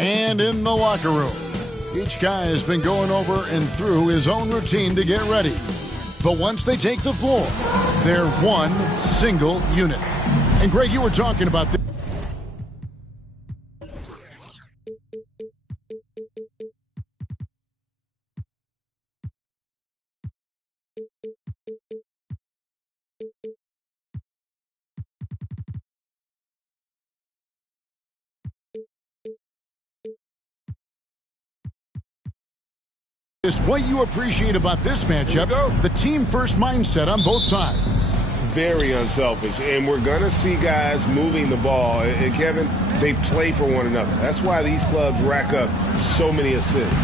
And in the locker room, each guy has been going over and through his own routine to get ready. But once they take the floor, they're one single unit. And Greg, you were talking about this. What you appreciate about this matchup, the team-first mindset on both sides. Very unselfish, and we're going to see guys moving the ball. And, Kevin, they play for one another. That's why these clubs rack up so many assists.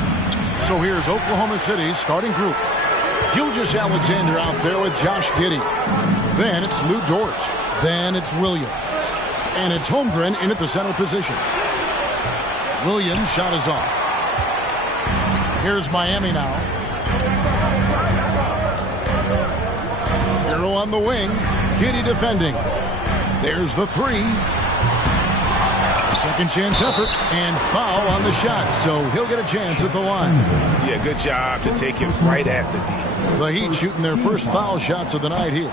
So here's Oklahoma City's starting group. Gilgeous-Alexander out there with Josh Giddey. Then it's Lu Dort. Then it's Williams. And it's Holmgren in at the center position. Williams' shot is off. Here's Miami now. Hero on the wing. Giddey defending. There's the three. Second chance effort and foul on the shot, so he'll get a chance at the line. Yeah, good job to take it right at the D. The Heat shooting their first foul shots of the night here.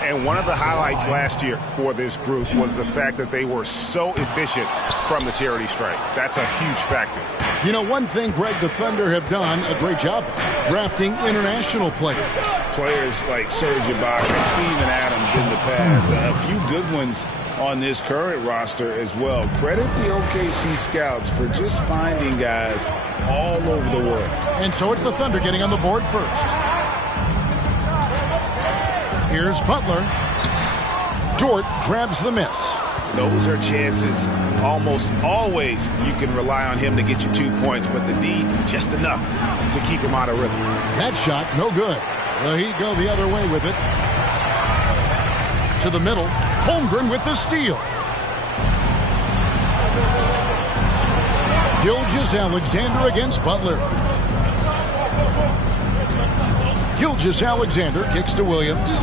And one of the highlights last year for this group was the fact that they were so efficient from the charity stripe. That's a huge factor. You know, one thing, Greg, the Thunder have done a great job drafting international players. Players like Serge Ibaka, Steven Adams in the past. A few good ones on this current roster as well. Credit the OKC scouts for just finding guys all over the world. And so it's the Thunder getting on the board first. Here's Butler. Dort grabs the miss. Those are chances. Almost always you can rely on him to get you 2 points, but the D, just enough to keep him out of rhythm. That shot, no good. The Heat go the other way with it. To the middle. Holmgren with the steal. Gilgeous-Alexander against Butler. Gilgeous-Alexander kicks to Williams.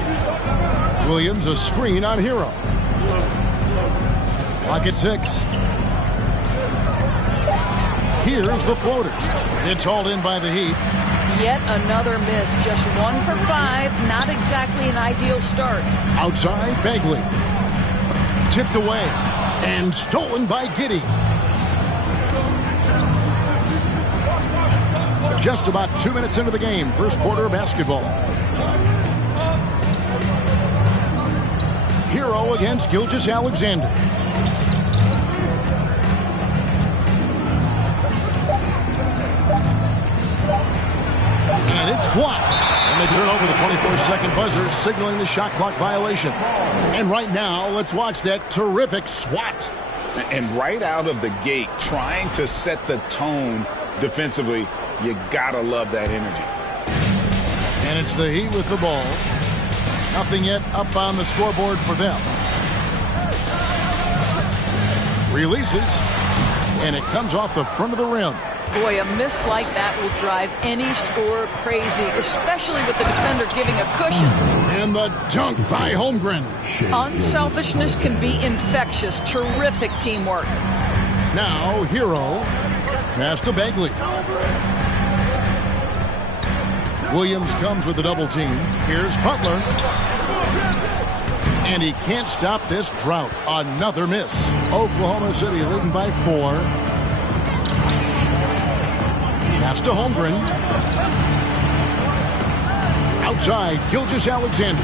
Williams a screen on Hero. Clock at 6. Here's the floater. It's hauled in by the Heat. Yet another miss. Just 1 for 5. Not exactly an ideal start. Outside, Bagley. Tipped away. And stolen by Giddey. Just about 2 minutes into the game. First quarter of basketball. Hero against Gilgeous-Alexander. And it's blocked. And they turn over the 24-second buzzer, signaling the shot clock violation. And right now, let's watch that terrific swat. And right out of the gate, trying to set the tone defensively, you gotta love that energy. And it's the Heat with the ball. Nothing yet up on the scoreboard for them. Releases. And it comes off the front of the rim. Boy, a miss like that will drive any scorer crazy, especially with the defender giving a cushion. And the dunk by Holmgren. Unselfishness can be infectious. Terrific teamwork. Now, Hero. Pass to Bagley. Williams comes with the double team. Here's Butler. And he can't stop this drought. Another miss. Oklahoma City leading by 4. Pass to Holmgren. Outside, Gilgeous-Alexander.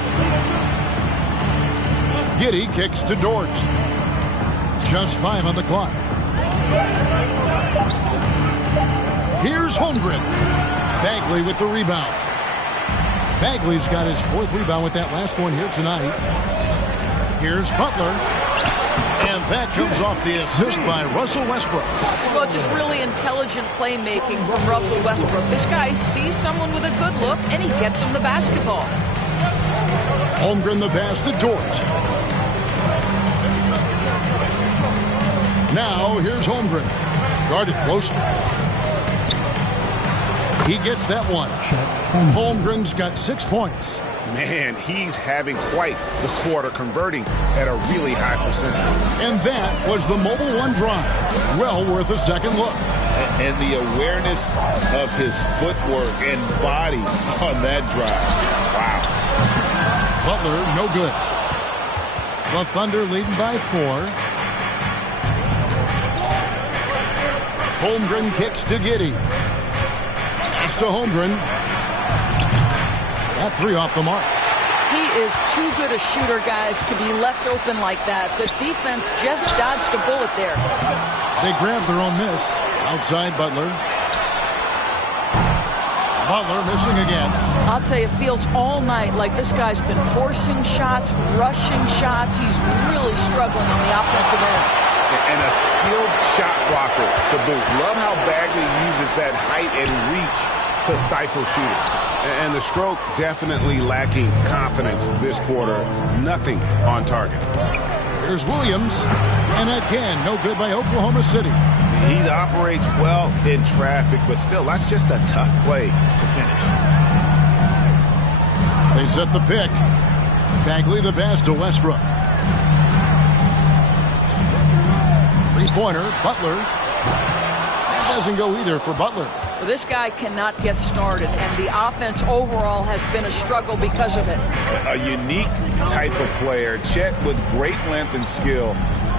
Giddey kicks to Dort. Just 5 on the clock. Here's Holmgren. Bagley with the rebound. Bagley's got his 4th rebound with that last one here tonight. Here's Butler. And that comes off the assist by Russell Westbrook. Well, just really intelligent playmaking from Russell Westbrook. This guy sees someone with a good look, and he gets him the basketball. Holmgren the pass to Dort. Now, here's Holmgren. Guarded closely. He gets that one. Holmgren's got 6 points. Man, he's having quite the quarter, converting at a really high percentage. And that was the Mobile One drive. Well worth a second look. And the awareness of his footwork and body on that drive. Wow. Butler, no good. The Thunder leading by 4. Holmgren kicks to Giddey. Pass to Holmgren. That 3 off the mark. He is too good a shooter, guys, to be left open like that. The defense just dodged a bullet there. They grabbed their own miss. Outside Butler. Butler missing again. I'll tell you, it feels all night like this guy's been forcing shots, rushing shots. He's really struggling on the offensive end. And a skilled shot blocker to boot. Love how Bagley uses that height and reach to stifle shooting. And the stroke definitely lacking confidence this quarter. Nothing on target. Here's Williams. And again, no good by Oklahoma City. He operates well in traffic, but still, that's just a tough play to finish. They set the pick. Bagley the pass to Westbrook. 3-pointer, Butler. That doesn't go either for Butler. This guy cannot get started, and the offense overall has been a struggle because of it. A unique type of player. Chet with great length and skill,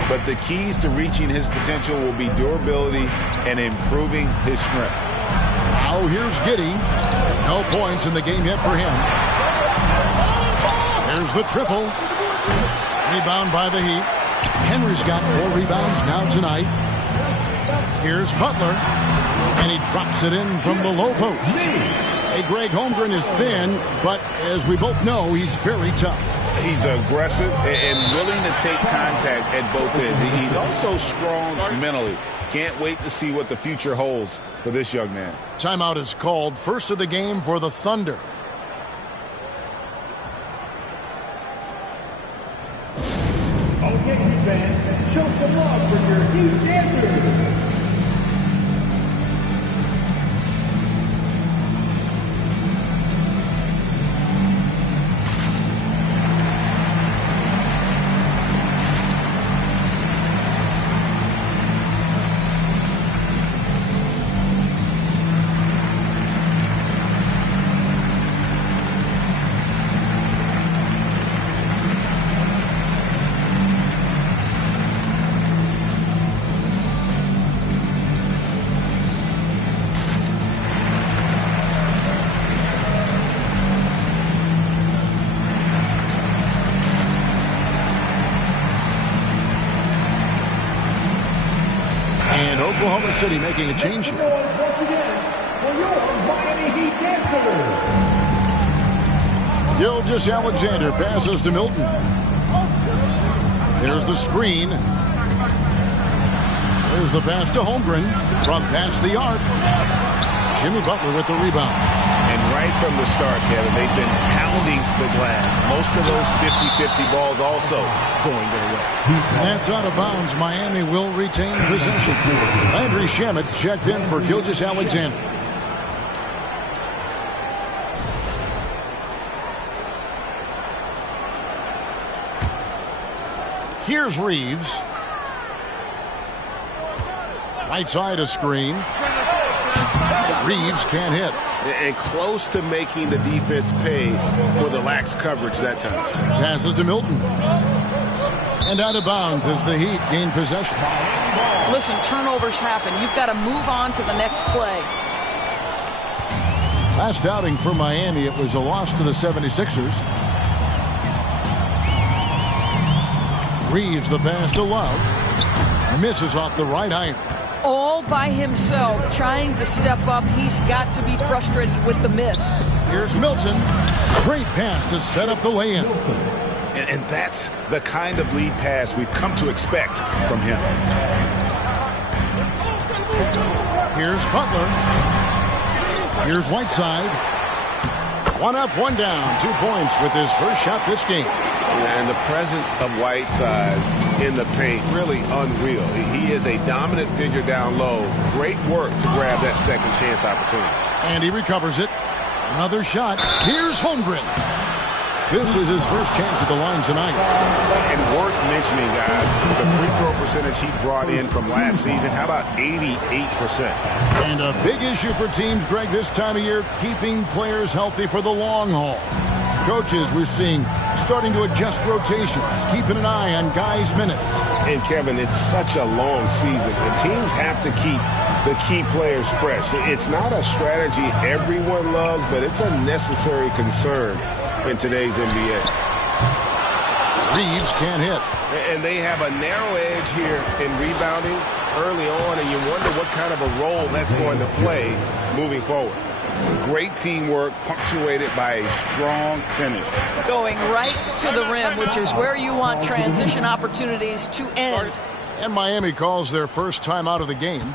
but the keys to reaching his potential will be durability and improving his strength. Now here's Giddey. No points in the game yet for him. There's the triple. Rebound by the Heat. Henry's got 4 rebounds now tonight. Here's Butler. And he drops it in from the low post. Hey, Greg, Holmgren is thin, but as we both know, he's very tough. He's aggressive and willing to take contact at both ends. He's also strong mentally. Can't wait to see what the future holds for this young man. Timeout is called. First of the game for the Thunder. Okay, you fans, show some love for your Heat dancers. Oklahoma City making a change here. Once again, for your Miami Heat dancers. Gilgeous-Alexander passes to Milton. There's the screen. There's the pass to Holmgren from past the arc. Jimmy Butler with the rebound. And right from the start, Kevin, they've been pounding the glass. Most of those 50-50 balls also going their way. That's out of bounds. Miami will retain possession. Landry Shamet's checked in for Gilgeous-Alexander. Here's Reeves. Right side a screen. Reeves can't hit. And close to making the defense pay for the lax coverage that time. Passes to Milton. And out of bounds as the Heat gain possession. Listen, turnovers happen. You've got to move on to the next play. Last outing for Miami, it was a loss to the 76ers. Reeves the pass to Love. Misses off the right iron. All by himself, trying to step up. He's got to be frustrated with the miss. Here's Milton. Great pass to set up the lay-in. And that's the kind of lead pass we've come to expect from him. Here's Butler. Here's Whiteside. 1 up, 1 down. 2 points with his first shot this game. And the presence of Whiteside in the paint, really unreal. He is a dominant figure down low. Great work to grab that second chance opportunity. And he recovers it. Another shot. Here's Holmgren. This is his first chance at the line tonight. And worth mentioning, guys, the free throw percentage he brought in from last season, how about 88%? And a big issue for teams, Greg, this time of year, keeping players healthy for the long haul. Coaches, we're seeing, starting to adjust rotations, keeping an eye on guys' minutes. And, Kevin, it's such a long season, and teams have to keep the key players fresh. It's not a strategy everyone loves, but it's a necessary concern in today's NBA. Reeves can't hit. And they have a narrow edge here in rebounding early on, and you wonder what kind of a role that's going to play moving forward. Great teamwork punctuated by a strong finish. Going right to the rim, which is where you want transition opportunities to end. And Miami calls their first time out of the game.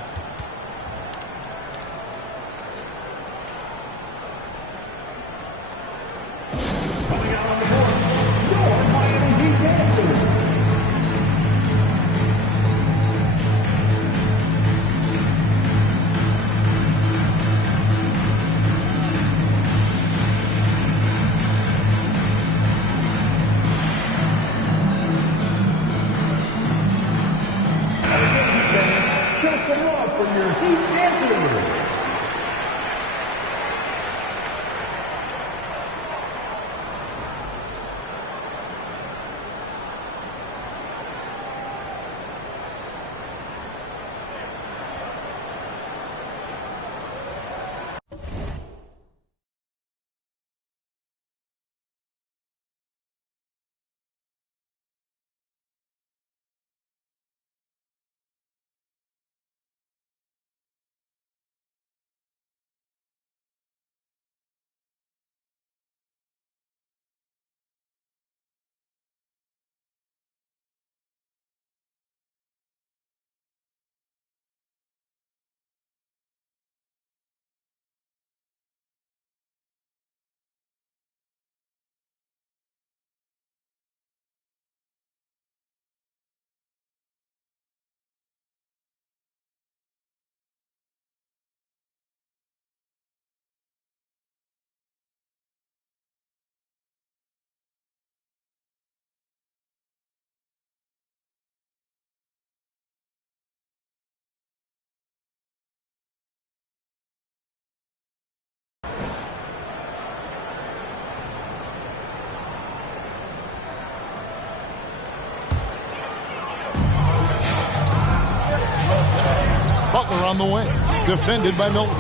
Butler on the wing, defended by Milton.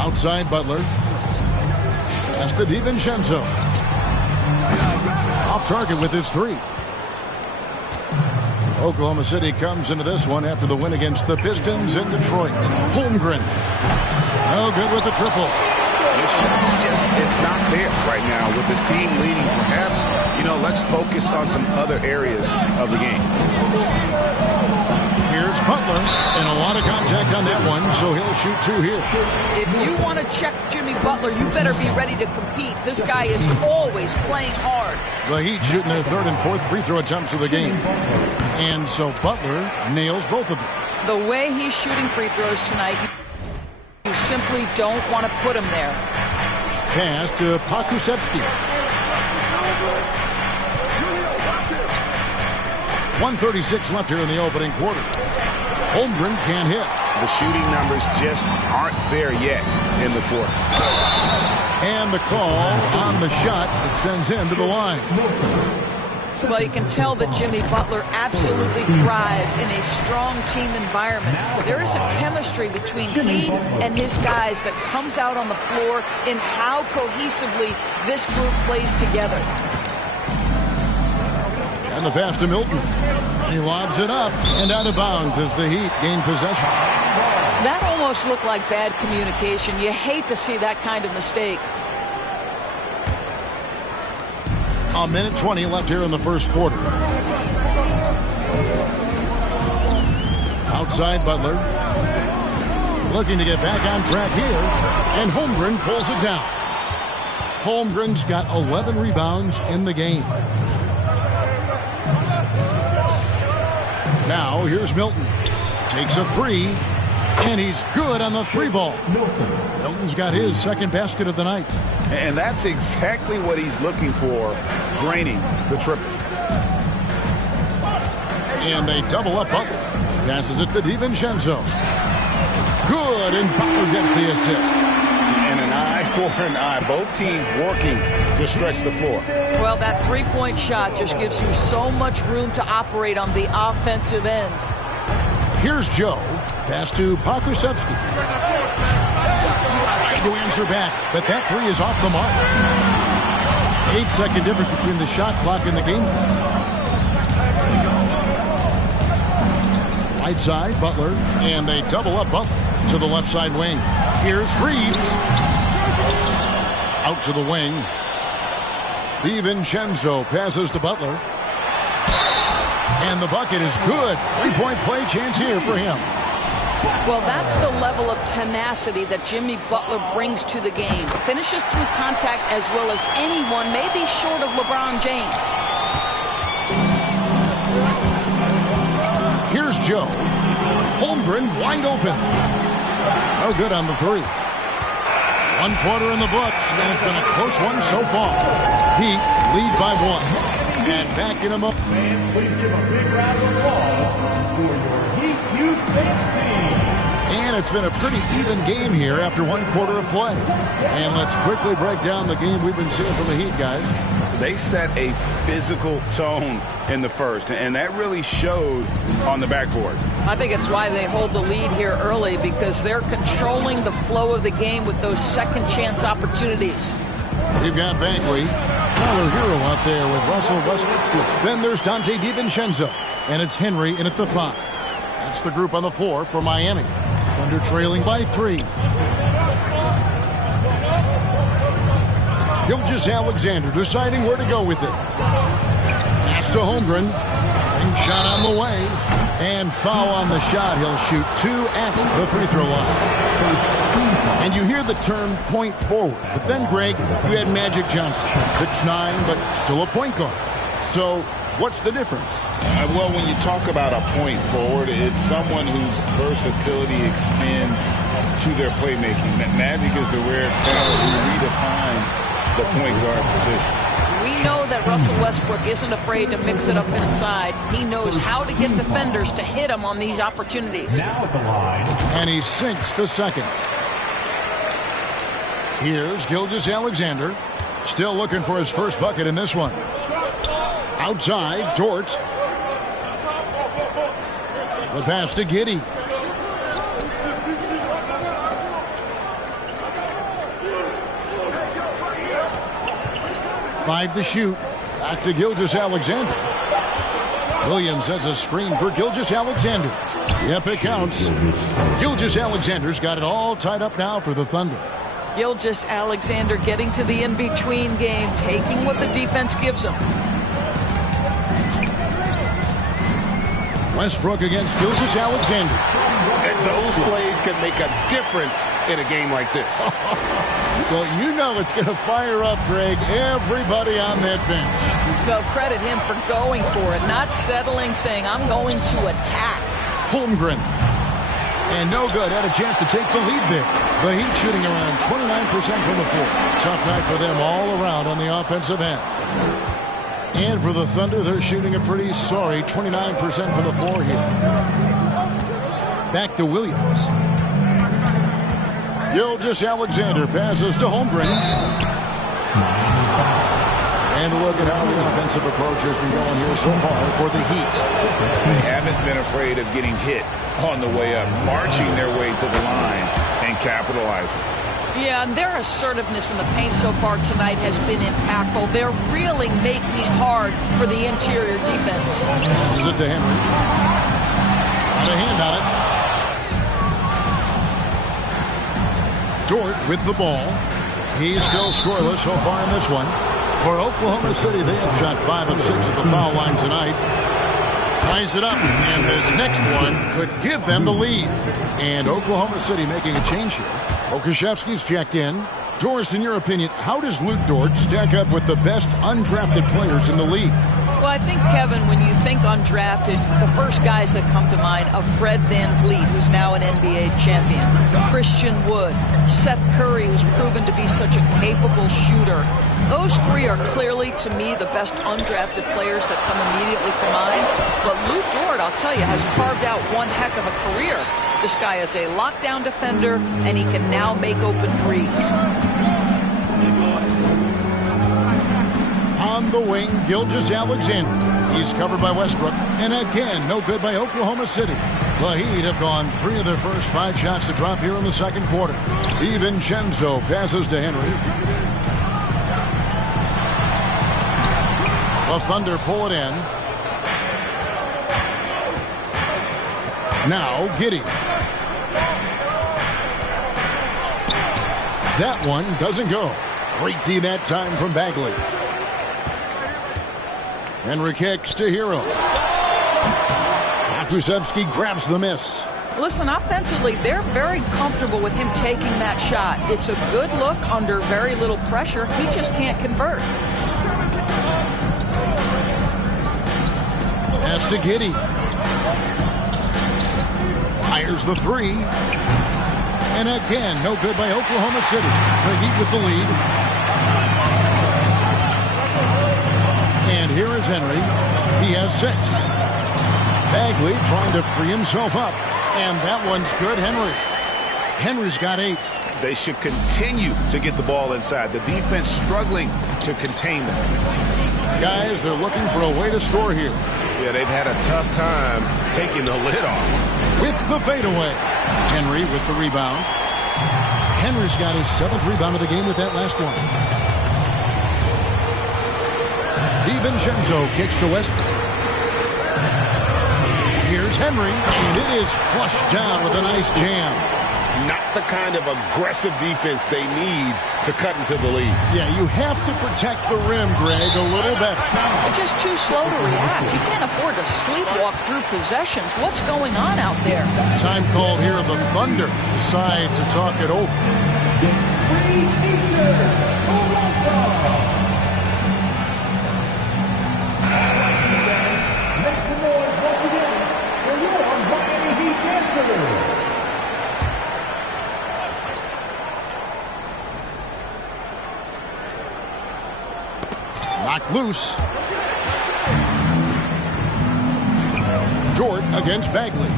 Outside Butler. Pass to DiVincenzo. Off target with his three. Oklahoma City comes into this one after the win against the Pistons in Detroit. Holmgren. No good with the triple. His shot's just, it's not there right now with this team leading. Perhaps, let's focus on some other areas of the game. Here's Butler, and a lot of contact on that one, so he'll shoot two here. If you want to check Jimmy Butler, you better be ready to compete. This guy is always playing hard. The Heat shooting their third and fourth free throw attempts of the game. And so Butler nails both of them. The way he's shooting free throws tonight, you simply don't want to put him there. Pass to Pokusevski. 1:36 left here in the opening quarter. Holmgren can't hit. The shooting numbers just aren't there yet in the quarter. And the call on the shot that sends him to the line. Well, you can tell that Jimmy Butler absolutely thrives in a strong team environment. There is a chemistry between he and his guys that comes out on the floor in how cohesively this group plays together. And the pass to Milton. He lobs it up and out of bounds as the Heat gain possession. That almost looked like bad communication. You hate to see that kind of mistake. A minute 20 left here in the first quarter. Outside Butler. Looking to get back on track here. And Holmgren pulls it down. Holmgren's got 11 rebounds in the game. Now here's Milton. Takes a three. And he's good on the 3-ball. Milton's got his second basket of the night. And that's exactly what he's looking for, draining the triple. And they double up Butler. Passes it to DiVincenzo. Good, and Butler gets the assist. And an eye for an eye. Both teams working to stretch the floor. Well, that three-point shot just gives you so much room to operate on the offensive end. Here's Joe. Pass to Pokusevski. Trying to answer back, but that three is off the mark. 8-second difference between the shot clock and the game clock. Right side, Butler, and they double up Butler to the left side wing. Here's Reeves. Out to the wing. DiVincenzo passes to Butler. And the bucket is good. 3-point play chance here for him. Well, that's the level of tenacity that Jimmy Butler brings to the game. Finishes through contact as well as anyone, maybe short of LeBron James. Here's Joe. Holmgren wide open. No good on the three. 1 quarter in the books, and it's been a close one so far. Heat lead by 1. And backing him up. Fans, please give a big round of applause for your Heat Youth Dance Team. And it's been a pretty even game here after 1 quarter of play. And let's quickly break down the game we've been seeing from the Heat, guys. They set a physical tone in the first, and that really showed on the backboard. I think it's why they hold the lead here early, because they're controlling the flow of the game with those second chance opportunities. We've got Bagley, Tyler Hero out there with Russell Westbrook. Then there's Dante DiVincenzo, and it's Henry in at the 5. That's the group on the floor for Miami. Thunder trailing by 3. Gilgeous-Alexander deciding where to go with it. Pass to Holmgren. Ring shot on the way. And foul on the shot. He'll shoot 2 at the free throw line. And you hear the term point forward. But then, Greg, you had Magic Johnson. 6'9", but still a point guard. So what's the difference? Well, when you talk about a point forward, it's someone whose versatility extends to their playmaking. Magic is the rare talent who redefined the point guard position. We know that Russell Westbrook isn't afraid to mix it up inside. He knows how to get defenders to hit him on these opportunities. Now at the line. And he sinks the second. Here's Gilgeous-Alexander. Still looking for his first bucket in this one. Outside, Dort. The pass to Giddey. Five to shoot. Back to Gilgeous-Alexander. Williams sets a screen for Gilgeous-Alexander. Yep, it counts. Gilgeous-Alexander's got it all tied up now for the Thunder. Gilgeous-Alexander getting to the in-between game, taking what the defense gives him. Westbrook against Gilgeous-Alexander. And those plays can make a difference in a game like this. Well, you know it's going to fire up, Greg, everybody on that bench. Well, credit him for going for it, not settling, saying, I'm going to attack. Holmgren. And no good. Had a chance to take the lead there. The Heat shooting around 29% from the floor. Tough night for them all around on the offensive end. And for the Thunder, they're shooting a pretty sorry 29% from the floor here. Back to Williams. Gilgeous-Alexander passes to Holmgren. And look at how the offensive approach has been going here so far for the Heat. They haven't been afraid of getting hit on the way up, marching their way to the line and capitalizing. Yeah, and their assertiveness in the paint so far tonight has been impactful. They're really making it hard for the interior defense. Passes it to Henry. Got a hand on it. Dort with the ball. He's still scoreless so far in this one. For Oklahoma City, they have shot 5 of 6 at the foul line tonight. Ties it up, and this next one could give them the lead. And Oklahoma City making a change here. Okashevsky's checked in. Doris, in your opinion, how does Luke Dort stack up with the best undrafted players in the league? Well, I think, Kevin, when you think undrafted, the first guys that come to mind are Fred VanVleet, who's now an NBA champion, Christian Wood, Seth Curry, who's proven to be such a capable shooter. Those three are clearly, to me, the best undrafted players that come immediately to mind. But Lou Dort, I'll tell you, has carved out one heck of a career. This guy is a lockdown defender, and he can now make open threes. On the wing, Gilgeous-Alexander. He's covered by Westbrook. And again, no good by Oklahoma City. The Heat have gone 3 of their first 5 shots to drop here in the second quarter. DiVincenzo passes to Henry. The Thunder pull it in. Now, Giddey. That one doesn't go. Great D that time from Bagley. Henry kicks to Hero. Pokusevski grabs the miss. Listen, offensively, they're very comfortable with him taking that shot. It's a good look under very little pressure. He just can't convert. Pass to Giddey. Fires the 3. And again, no good by Oklahoma City. The Heat with the lead. And here is Henry. He has 6. Bagley trying to free himself up. And that one's good, Henry. Henry's got 8. They should continue to get the ball inside. The defense struggling to contain them. Guys, they're looking for a way to score here. Yeah, they've had a tough time taking the lid off. With the fadeaway. Henry with the rebound. Henry's got his 7th rebound of the game with that last one. DiVincenzo kicks to Westbrook. Here's Henry, and it is flushed down with a nice jam. Not the kind of aggressive defense they need to cut into the lead. Yeah, you have to protect the rim, Greg, a little better. They're just too slow to react. You can't afford to sleepwalk through possessions. What's going on out there? Time called here. The Thunder decide to talk it over. Knocked loose. Dort against Bagley.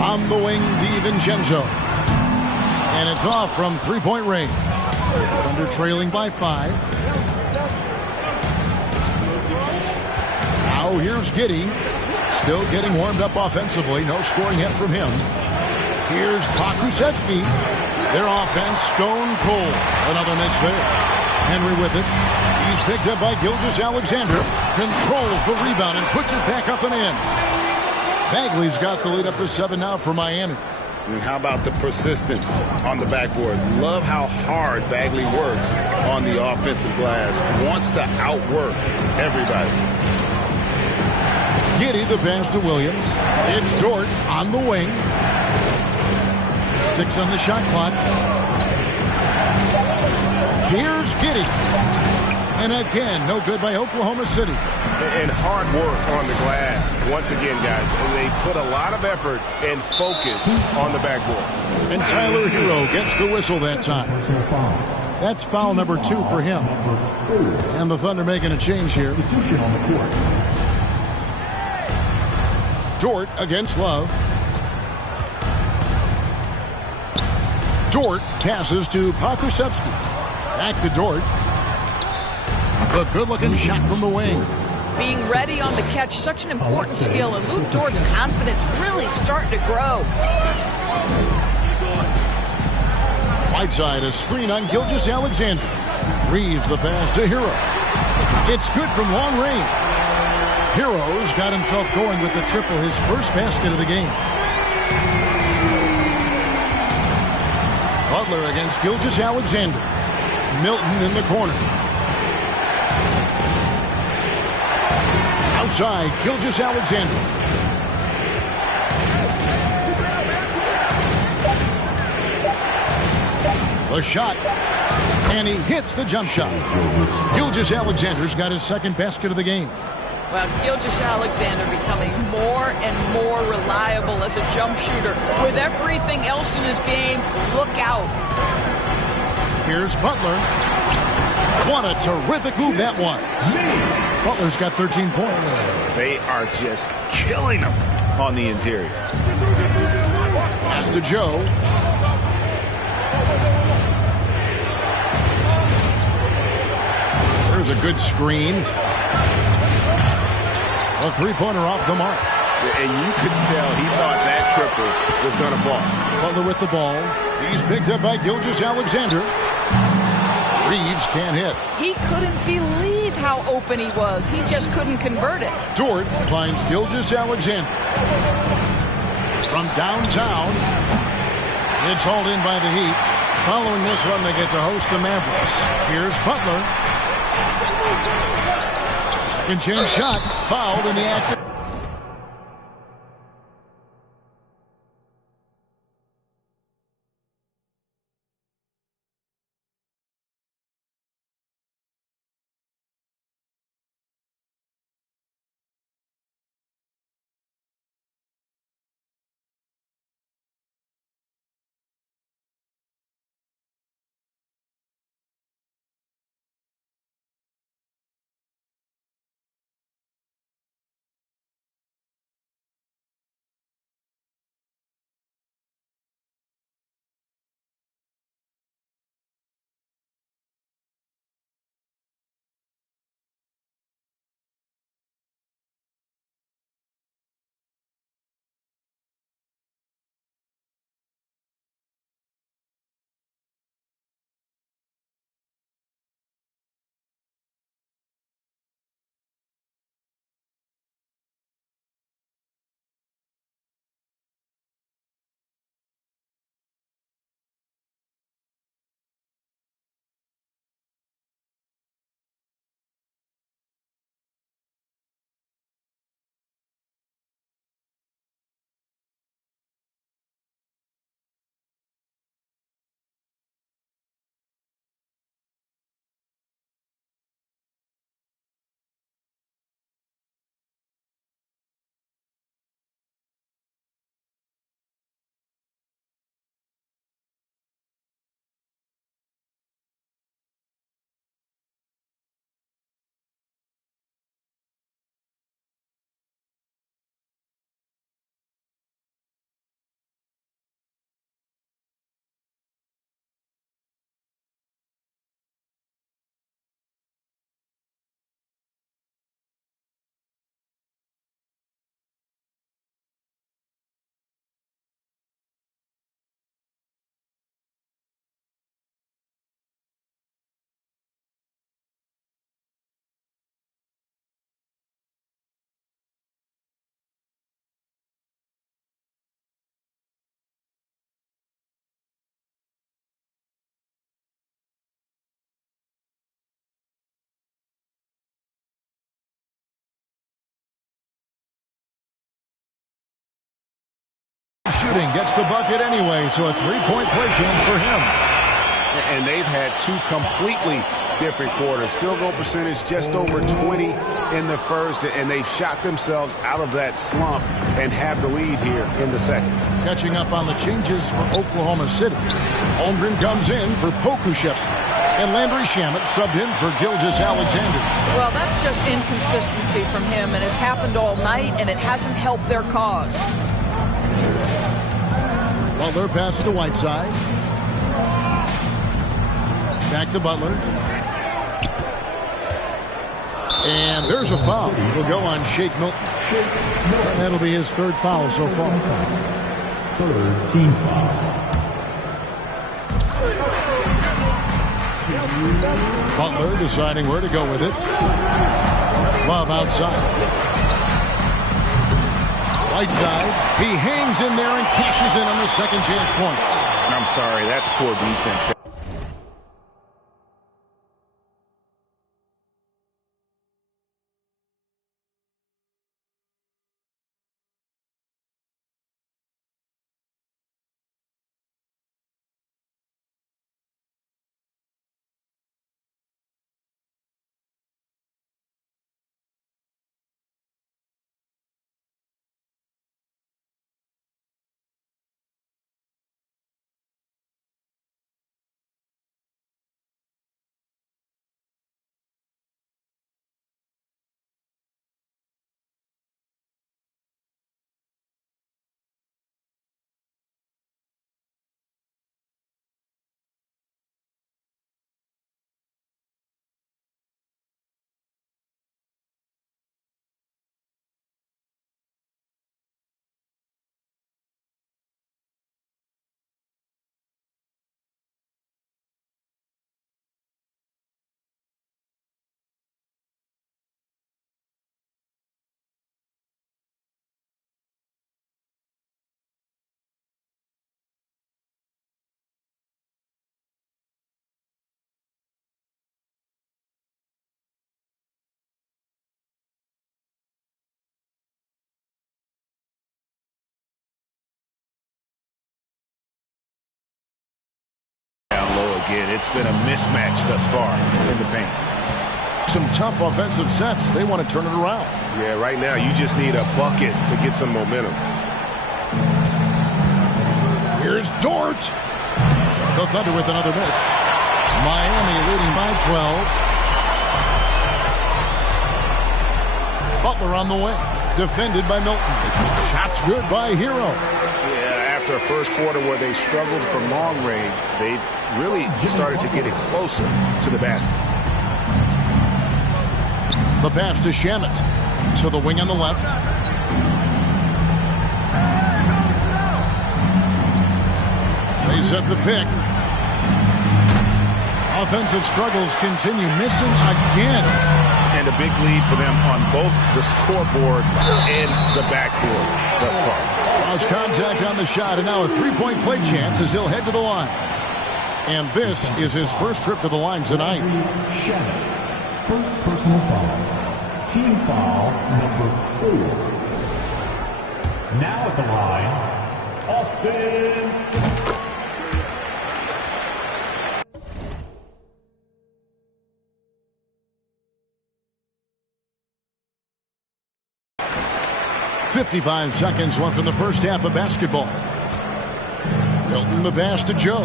On the wing, DiVincenzo. And it's off from 3-point range. Thunder trailing by 5. Now here's Giddey. Still getting warmed up offensively. No scoring yet from him. Here's Pokusevski. Their offense stone cold. Another miss there. Henry with it. He's picked up by Gilgeous-Alexander. Controls the rebound and puts it back up and in. Bagley's got the lead up to 7 now for Miami. And how about the persistence on the backboard? Love how hard Bagley works on the offensive glass. Wants to outwork everybody. Giddey the pass to Williams. It's Dort on the wing. 6 on the shot clock. Here's Giddey. And again, no good by Oklahoma City. And hard work on the glass. Once again, guys, they put a lot of effort and focus on the backboard. And Tyler Hero gets the whistle that time. That's foul number 2 for him. And the Thunder making a change here. Dort against Love. Dort passes to Pokusevski. Back to Dort. A good-looking shot from the wing. Being ready on the catch, such an important skill, and Lou Dort's confidence really starting to grow. Whiteside, a screen on Gilgeous-Alexander. Reeves the pass to Hero. It's good from long range. Hero's got himself going with the triple, his first basket of the game. Butler against Gilgeous-Alexander. Milton in the corner. Outside, Gilgeous-Alexander. The shot. And he hits the jump shot. Gilgeous-Alexander's got his second basket of the game. Well, Gilgeous-Alexander becoming more and more reliable as a jump shooter. With everything else in his game, look out. Here's Butler. What a terrific move that was. Butler's got 13 points. They are just killing him on the interior. Pass to Joe. There's a good screen. A three-pointer off the mark. And you could tell he thought that triple was going to fall. Butler with the ball. He's picked up by Gilgeous-Alexander. Reeves can't hit. He couldn't believe how open he was. He just couldn't convert it. Dort finds Gilgeous-Alexander. From downtown, it's hauled in by the Heat. Following this one, they get to host the Mavericks. Here's Butler. Second chance shot, fouled in the act. Shooting gets the bucket anyway, so a three-point play chance for him. And they've had two completely different quarters. Field goal percentage just over 20 in the first, and they've shot themselves out of that slump and have the lead here in the second. Catching up on the changes for Oklahoma City. Holmgren comes in for Pokusevski. And Landry Shamet subbed in for Gilgeous-Alexander. Well, that's just inconsistency from him, and it's happened all night, and it hasn't helped their cause. Butler passes to Whiteside. Back to Butler. And there's a foul. Will go on Shake Milton. And that'll be his third foul so far. Third team foul. Butler deciding where to go with it. Love outside. Whiteside. He hangs in there and cashes in on the second chance points. I'm sorry, that's poor defense. again. It's been a mismatch thus far in the paint. Some tough offensive sets. They want to turn it around. Yeah, right now you just need a bucket to get some momentum. Here's Dort. The Thunder with another miss. Miami leading by 12. Butler on the way. Defended by Milton. Shots good by Hero. Yeah, after a first quarter where they struggled from long range, they really started to get it closer to the basket. The pass to Shamet. To the wing on the left. They set the pick. Offensive struggles continue. Missing again. And a big lead for them on both the scoreboard and the backboard thus far. Lost contact on the shot, and now a three-point play chance as he'll head to the line. And this is his first trip to the line tonight. First personal foul. Team foul number 4. Now at the line, Austin. 55 seconds left in the first half of basketball. Milton the pass to Joe.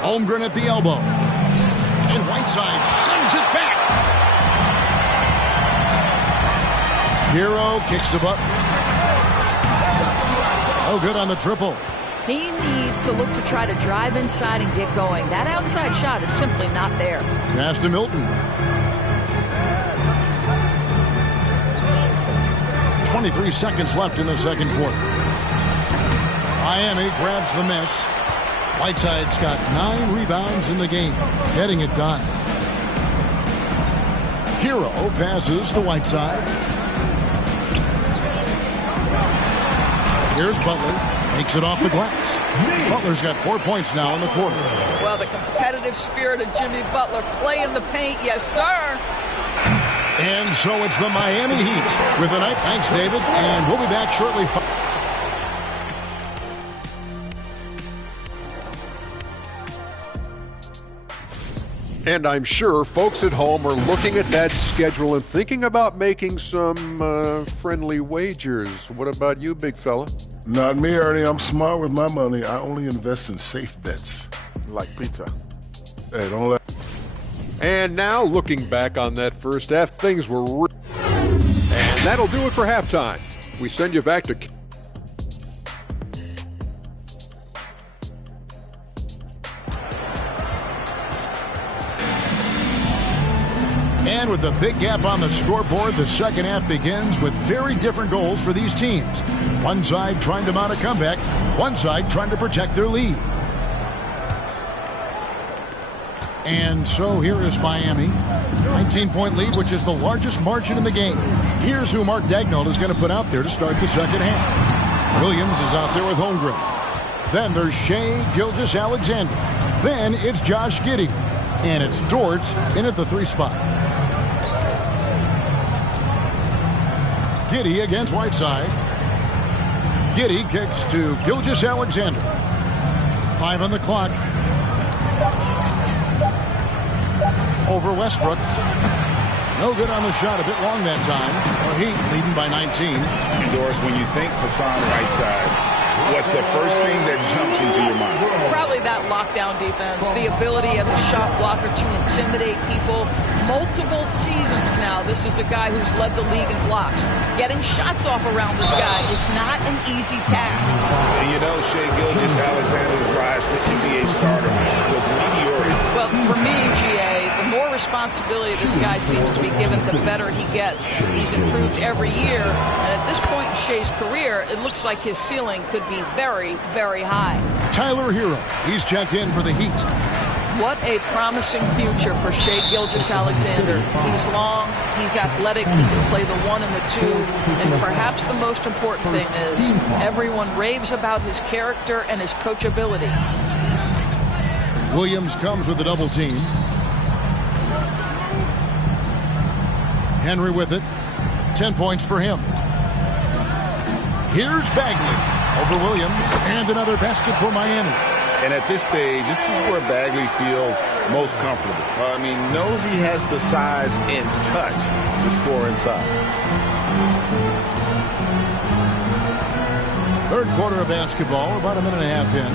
Holmgren at the elbow. And Whiteside sends it back. Hero kicks to Butler. Oh, good on the triple. He needs to look to try to drive inside and get going. That outside shot is simply not there. Pass to Milton. 23 seconds left in the second quarter. Miami grabs the miss. Whiteside's got 9 rebounds in the game, getting it done. Hero passes to Whiteside. Here's Butler. Makes it off the glass. Butler's got 4 points now in the quarter. Well, the competitive spirit of Jimmy Butler playing the paint. Yes, sir. And so it's the Miami Heat with the night. Thanks, David. And we'll be back shortly. And I'm sure folks at home are looking at that schedule and thinking about making some friendly wagers. What about you, big fella? Not me, Ernie. I'm smart with my money. I only invest in safe bets. Like pizza. Hey, don't let... And now, looking back on that first half, things were and that'll do it for halftime. We send you back to... And with a big gap on the scoreboard, the second half begins with very different goals for these teams. One side trying to mount a comeback, one side trying to protect their lead. And so here is Miami. 19-point lead, which is the largest margin in the game. Here's who Mark Daigneault is going to put out there to start the second half. Williams is out there with Holmgren. Then there's Shai Gilgeous-Alexander. Then it's Josh Giddey. And it's Dort in at the 3 spot. Giddey against Whiteside. Giddey kicks to Gilgeous-Alexander. 5 on the clock. Over Westbrook. No good on the shot. A bit long that time. The Heat leading by 19. Doris, when you think Hassan Whiteside, what's the first thing that jumps into your mind? Probably that lockdown defense, the ability as a shot blocker to intimidate people. Multiple seasons now, this is a guy who's led the league in blocks. Getting shots off around this guy is not an easy task. And you know, Shai Gilgeous-Alexander's rise to NBA stardom was meteoric. Well, for me, GA, the more responsibility this guy seems to be given, the better he gets. He's improved every year, and at this point in Shai's career, it looks like his ceiling could be very, very high. Tyler Hero, he's checked in for the Heat. What a promising future for Shai Gilgeous-Alexander. He's long, he's athletic, he can play the 1 and the 2, and perhaps the most important thing is everyone raves about his character and his coachability. Williams comes with a double team. Henry with it. 10 points for him. Here's Bagley. over Williams, and another basket for Miami. And at this stage, this is where Bagley feels most comfortable. Knows he has the size and touch to score inside. Third quarter of basketball, about a minute and a half in.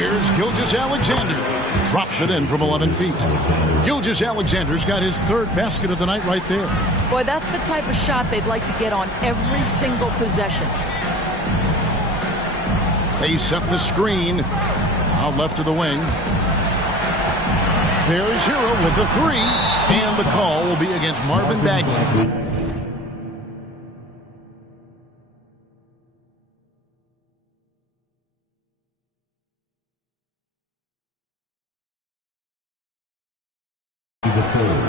Here's Gilgeous-Alexander. Drops it in from 11 feet. Gilgeous-Alexander's got his third basket of the night right there. Boy, that's the type of shot they'd like to get on every single possession. They set the screen out left of the wing. There's Hero with the three, and the call will be against Marvin Bagley.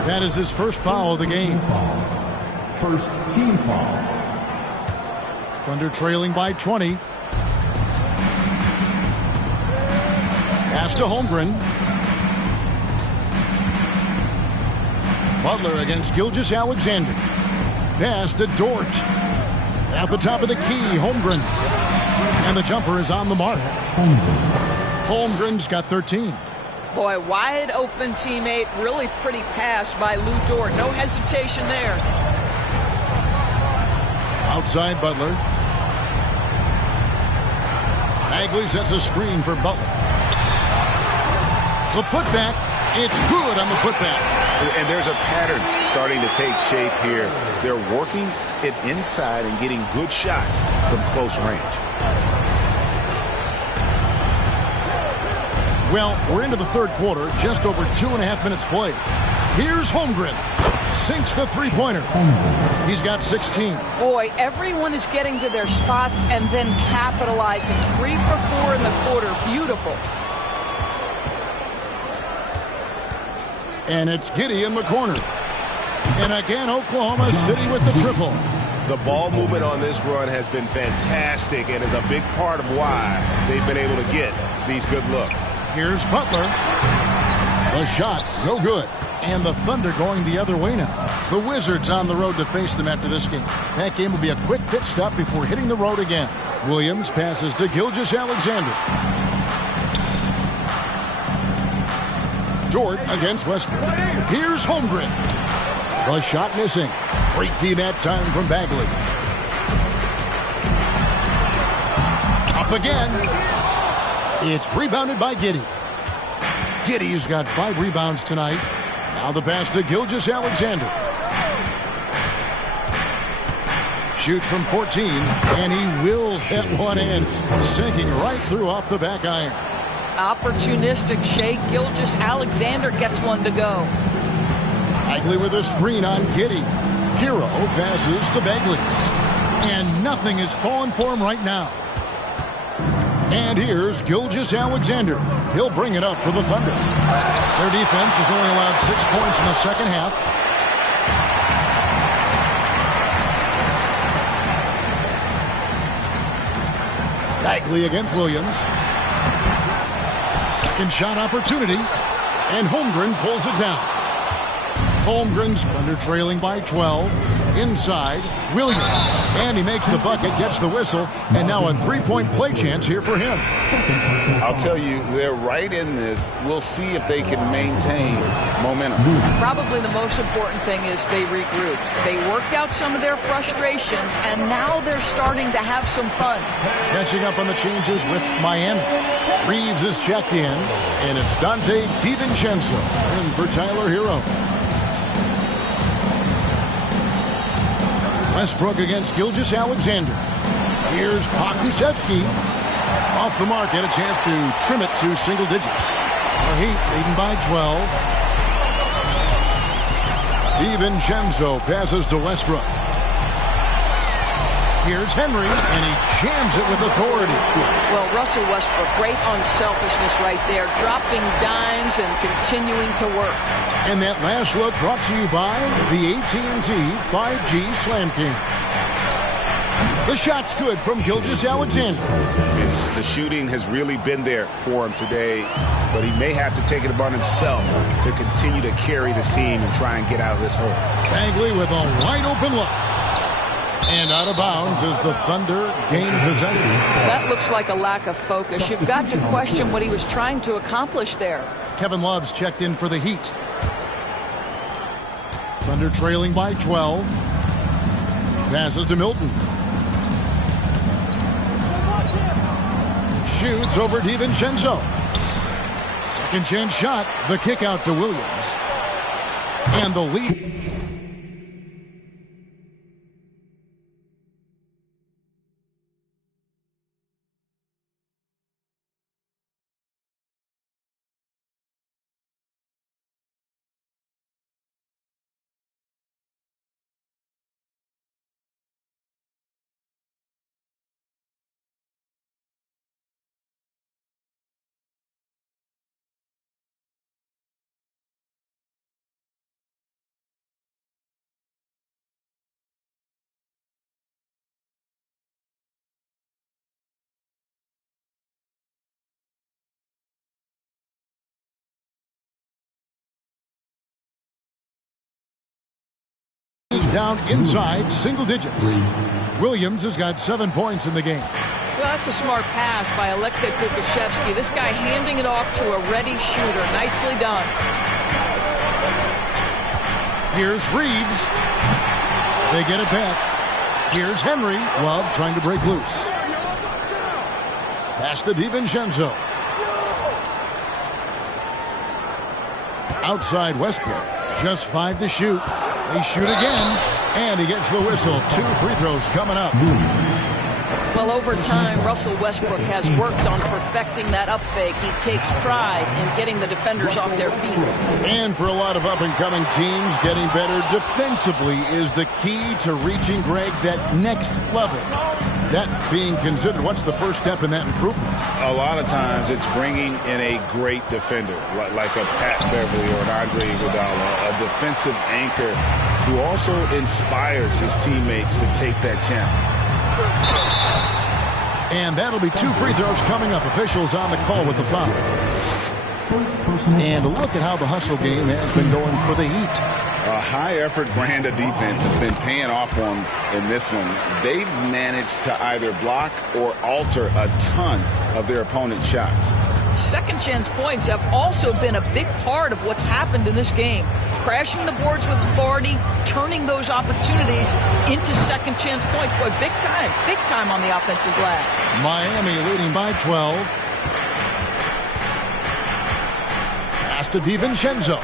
That is his first foul of the game. First team foul. Thunder trailing by 20. Pass to Holmgren. Butler against Gilgeous-Alexander. Pass to Dort. At the top of the key, Holmgren. And the jumper is on the mark. Holmgren's got 13. Boy, wide open teammate. Really pretty pass by Lou Dort. No hesitation there. Outside Butler. Bagley sets a screen for Butler. The putback. It's good on the putback. And there's a pattern starting to take shape here. They're working it inside and getting good shots from close range. Well, we're into the third quarter, just over 2.5 minutes played. Here's Holmgren. Sinks the three-pointer. He's got 16. Boy, everyone is getting to their spots and then capitalizing. 3 for 4 in the quarter. Beautiful. And it's Giddey in the corner. And again, Oklahoma City with the triple. The ball movement on this run has been fantastic and is a big part of why they've been able to get these good looks. Here's Butler. The shot, no good. And the Thunder going the other way now. The Wizards on the road to face them after this game. That game will be a quick pit stop before hitting the road again. Williams passes to Gilgeous-Alexander. Dort against Westbrook. Here's Holmgren. The shot missing. Great D that time from Bagley. Up again. It's rebounded by Giddey. Giddey's got 5 rebounds tonight. Now the pass to Gilgeous-Alexander. Shoots from 14, and he wills that one in, sinking right through off the back iron. Opportunistic shake. Gilgeous-Alexander gets one to go. Bagley with a screen on Giddey. Hero passes to Bagley. And nothing is falling for him right now. And here's Gilgeous-Alexander. He'll bring it up for the Thunder. Their defense has only allowed 6 points in the second half. Bagley against Williams. Second shot opportunity. And Holmgren pulls it down. Holmgren's under trailing by 12. Inside, Williams. And he makes the bucket, gets the whistle, and now a three-point play chance here for him. I'll tell you, they're right in this. We'll see if they can maintain momentum. Probably the most important thing is they regroup. They worked out some of their frustrations, and now they're starting to have some fun. Catching up on the changes with Miami. Reeves is checked in, and it's Donte DiVincenzo in for Tyler Hero. Westbrook against Gilgeous-Alexander. Here's Pokusevski. Off the mark, and a chance to trim it to single digits. The Heat leading by 12. DiVincenzo passes to Westbrook. Here's Henry, and he jams it with authority. Well, Russell Westbrook, great unselfishness right there, dropping dimes and continuing to work. And that last look brought to you by the AT&T 5G Slam King. The shot's good from Gilgeous-Alexander. The shooting has really been there for him today, but he may have to take it upon himself to continue to carry this team and try and get out of this hole. Bagley with a wide open look. And out of bounds as the Thunder gain possession. That looks like a lack of focus. You've got to question what he was trying to accomplish there. Kevin Love's checked in for the Heat. Thunder trailing by 12. Passes to Milton. Shoots over DiVincenzo. Second chance shot. The kick out to Williams. And the lead. Down inside single digits. Williams has got 7 points in the game. Well, that's a smart pass by Aleksej Pokusevski. This guy handing it off to a ready shooter. Nicely done. Here's Reeves. They get it back. Here's Henry. Love trying to break loose. Pass to DiVincenzo. Outside Westbrook. Just 5 to shoot. They shoot again, and he gets the whistle. 2 free throws coming up. Well, over time, Russell Westbrook has worked on perfecting that up fake. He takes pride in getting the defenders off their feet. And for a lot of up-and-coming teams, getting better defensively is the key to reaching, Greg, that next level. That being considered, what's the first step in that improvement? A lot of times it's bringing in a great defender, like a Pat Beverly or an Andre Iguodala, a defensive anchor who also inspires his teammates to take that challenge. And that'll be 2 free throws coming up. Officials on the call with the foul. And look at how the hustle game has been going for the Heat. A high-effort brand of defense has been paying off for them in this one. They've managed to either block or alter a ton of their opponent's shots. Second chance points have also been a big part of what's happened in this game. Crashing the boards with authority, turning those opportunities into second chance points. Boy, big time on the offensive glass. Miami leading by 12. Pass to DiVincenzo.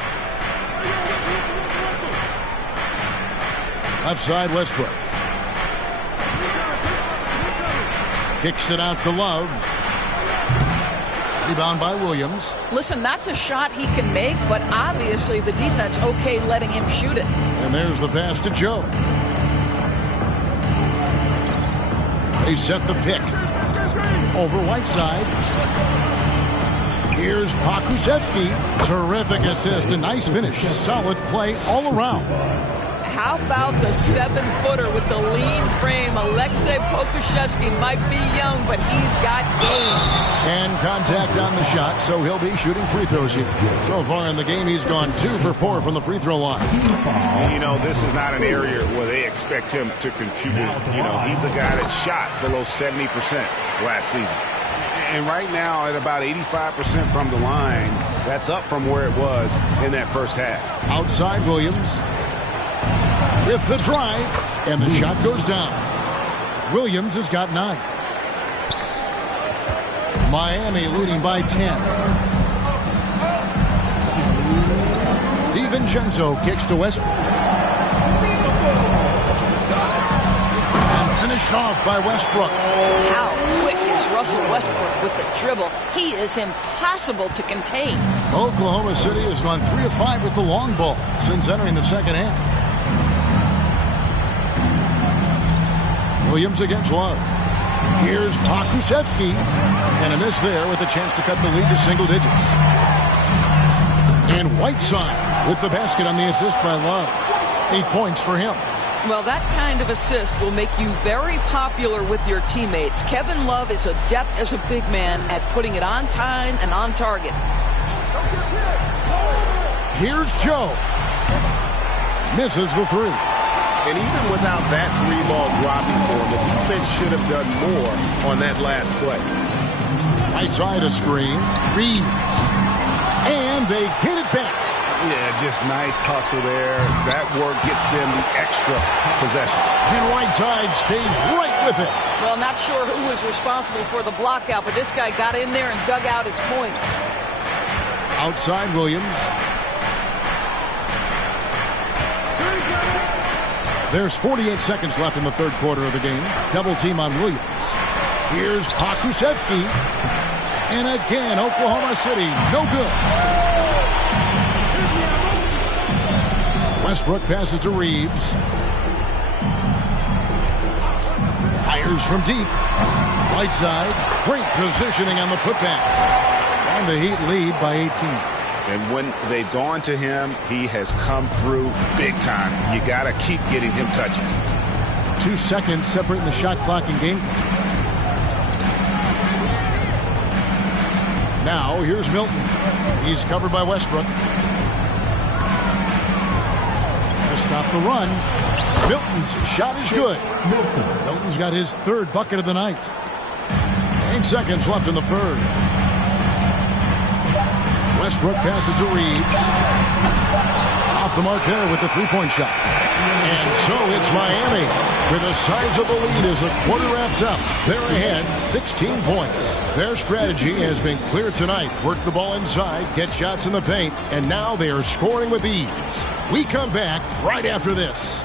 Left side, Westbrook. Kicks it out to Love. Rebound by Williams. Listen, that's a shot he can make, but obviously the defense okay letting him shoot it. And there's the pass to Joe. They set the pick. Over Whiteside. Here's Pokusevski. Terrific assist. A nice finish. Solid play all around. How about the 7-footer with the lean frame? Aleksej Pokusevski might be young, but he's got game. And contact on the shot, so he'll be shooting free throws here. So far in the game, he's gone 2 for 4 from the free throw line. You know, this is not an area where they expect him to contribute. You know, he's a guy that shot below 70% last season. And right now, at about 85% from the line, that's up from where it was in that first half. Outside Williams. With the drive, and the shot goes down. Williams has got 9. Miami leading by 10. DiVincenzo kicks to Westbrook. And finished off by Westbrook. How quick is Russell Westbrook with the dribble? He is impossible to contain. Oklahoma City has gone 3 of 5 with the long ball since entering the second half. Williams against Love. Here's Pokusevski. And a miss there with a chance to cut the lead to single digits. And Whiteside with the basket on the assist by Love. 8 points for him. Well, that kind of assist will make you very popular with your teammates. Kevin Love is adept as a big man at putting it on time and on target. Here's Joe. Misses the 3. And even without that 3-ball dropping for him, the defense should have done more on that last play. Right side of screen. Reeves. And they get it back. Yeah, just nice hustle there. That work gets them the extra possession. And Whiteside stays right with it. Well, not sure who was responsible for the block out, but this guy got in there and dug out his points. Outside Williams. There's 48 seconds left in the third quarter of the game. Double team on Williams. Here's Pokusevski. And again, Oklahoma City, no good. Westbrook passes to Reeves. Fires from deep. Whiteside, great positioning on the putback. And the Heat lead by 18. And when they've gone to him, he has come through big time. You got to keep getting him touches. 2 seconds separating the shot clock and game clock. Now, here's Milton. He's covered by Westbrook. To stop the run. Milton's shot is good. Milton's got his third bucket of the night. 8 seconds left in the third. Westbrook passes to Reeves. Off the mark there with the three-point shot. And so it's Miami with a sizable lead as the quarter wraps up. They're ahead 16 points. Their strategy has been clear tonight. Work the ball inside, get shots in the paint, and now they are scoring with ease. We come back right after this.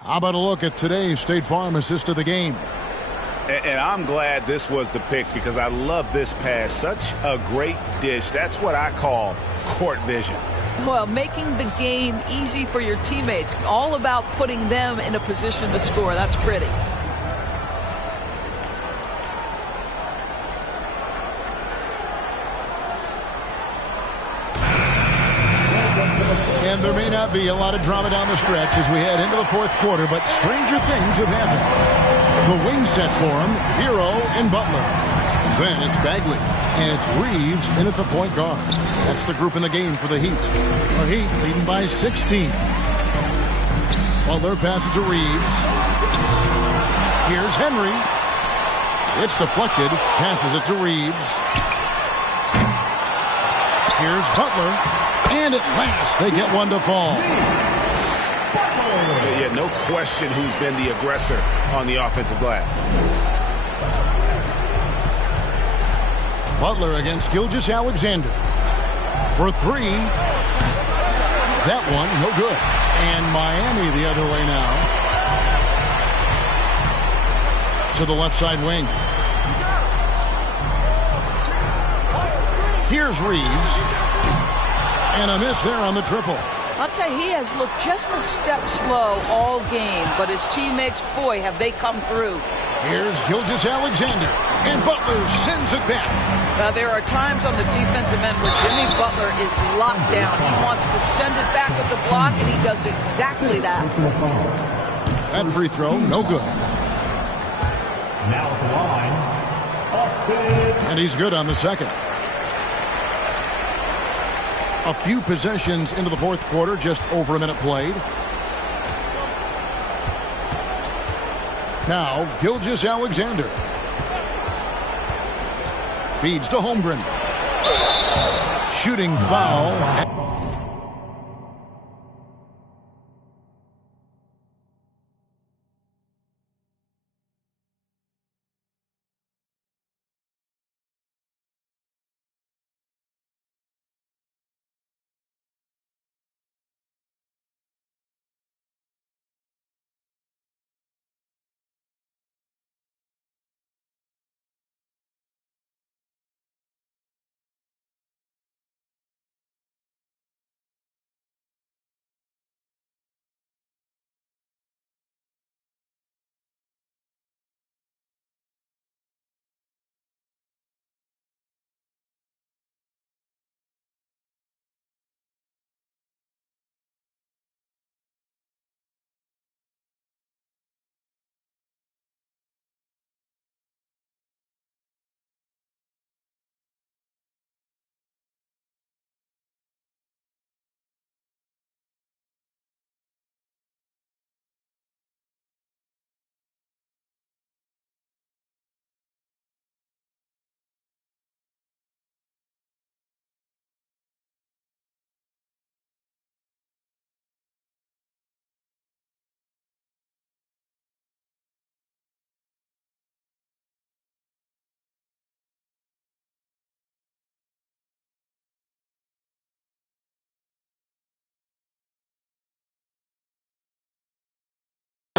How about a look at today's State Farm assist of the game? And I'm glad this was the pick because I love this pass. Such a great dish. That's what I call court vision. Well, making the game easy for your teammates. All about putting them in a position to score. That's pretty. And there may not be a lot of drama down the stretch as we head into the fourth quarter, but stranger things have happened. The wing set for him, Hero and Butler. Then it's Bagley, and it's Reeves in at the point guard. That's the group in the game for the Heat. The Heat leading by 16. Butler passes to Reeves. Here's Henry. It's deflected, passes it to Reeves. Here's Butler. And at last, they get one to fall. Yeah, no question who's been the aggressor on the offensive glass. Butler against Gilgeous-Alexander. For three. That one, no good. And Miami the other way now. To the left side wing. Here's Reeves. And a miss there on the triple. I'll tell you, he has looked just a step slow all game, but his teammates, boy, have they come through. Here's Gilgeous-Alexander, and Butler sends it back. Now, there are times on the defensive end where Jimmy Butler is locked down. He wants to send it back with the block, and he does exactly that. That free throw, no good. Now at the line, Austin. And he's good on the second. A few possessions into the fourth quarter, just over a minute played. Now, Gilgeous-Alexander. Feeds to Holmgren. Shooting foul.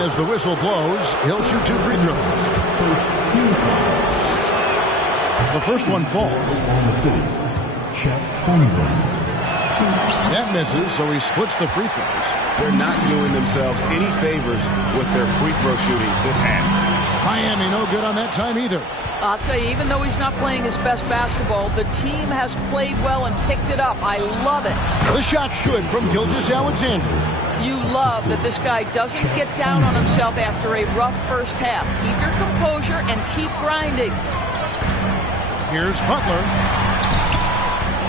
As the whistle blows, he'll shoot 2 free throws. The first one falls. That misses, so he splits the free throws. They're not doing themselves any favors with their free throw shooting this half. Miami no good on that time either. I'll tell you, even though he's not playing his best basketball, the team has played well and picked it up. I love it. The shot's good from Gilgeous-Alexander. You love that this guy doesn't get down on himself after a rough first half. Keep your composure and keep grinding. Here's Butler.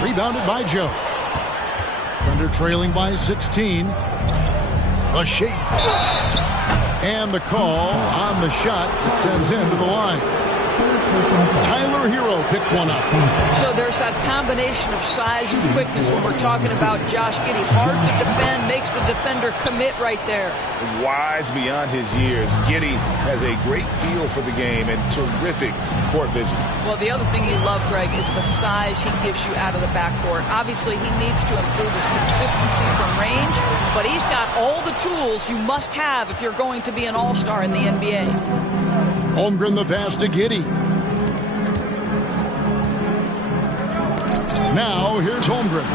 Rebounded by Joe. Thunder trailing by 16. A shake. And the call on the shot that sends him to the line. Tyler Hero picks one up. So there's that combination of size and quickness when we're talking about Josh Giddey. Hard to defend, makes the defender commit right there. Wise beyond his years, Giddey has a great feel for the game and terrific court vision. Well, the other thing you love, Greg, is the size he gives you out of the backcourt. Obviously, he needs to improve his consistency from range, but he's got all the tools you must have if you're going to be an all-star in the NBA. Holmgren the pass to Giddey. Now, here's Holmgren.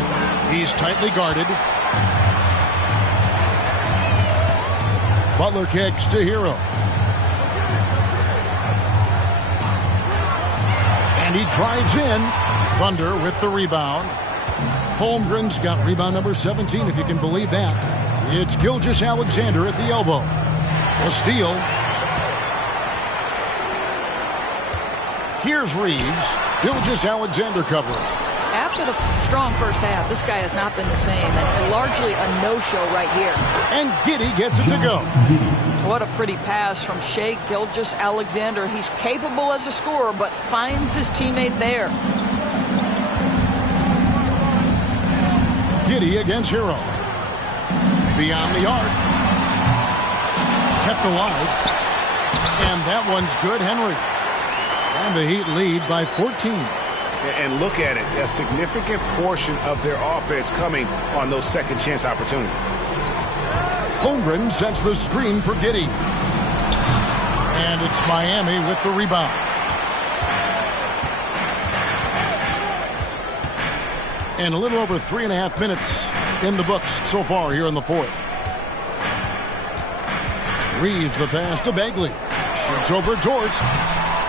He's tightly guarded. Butler kicks to Hero. And he drives in. Thunder with the rebound. Holmgren's got rebound number 17, if you can believe that. It's Gilgeous-Alexander at the elbow. A steal. Here's Reeves. Gilgeous-Alexander covering. After the strong first half, this guy has not been the same, and largely a no-show right here. And Giddey gets it to go. What a pretty pass from Shai Gilgeous-Alexander. He's capable as a scorer, but finds his teammate there. Giddey against Hero. Beyond the arc. Kept alive. And that one's good, Henry. And the Heat lead by 14. And look at it, a significant portion of their offense coming on those second chance opportunities. Holmgren sets the screen for Giddey. And it's Miami with the rebound. And a little over 3.5 minutes in the books so far here in the fourth. Reeves the pass to Bagley. Shoots over George.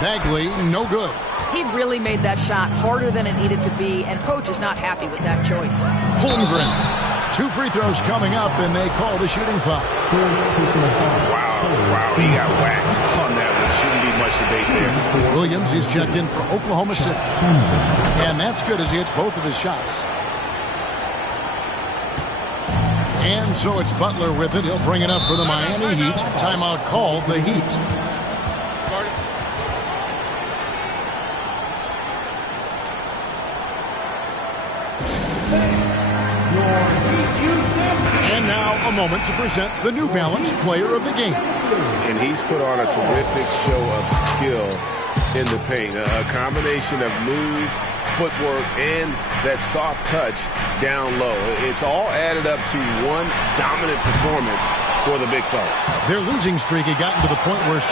Bagley, no good. He really made that shot harder than it needed to be, and coach is not happy with that choice. Holmgren. 2 free throws coming up, and they call the shooting foul. Wow, he got whacked on that one. Shouldn't be much debate there. Williams, he's checked in for Oklahoma City. And that's good as he hits both of his shots. And so it's Butler with it. He'll bring it up for the Miami Heat. Timeout called the Heat. And now a moment to present the New Balance Player of the Game. And he's put on a terrific show of skill in the paint. A combination of moves, footwork, and that soft touch down low. It's all added up to one dominant performance for the big fella. Their losing streak had gotten to the point where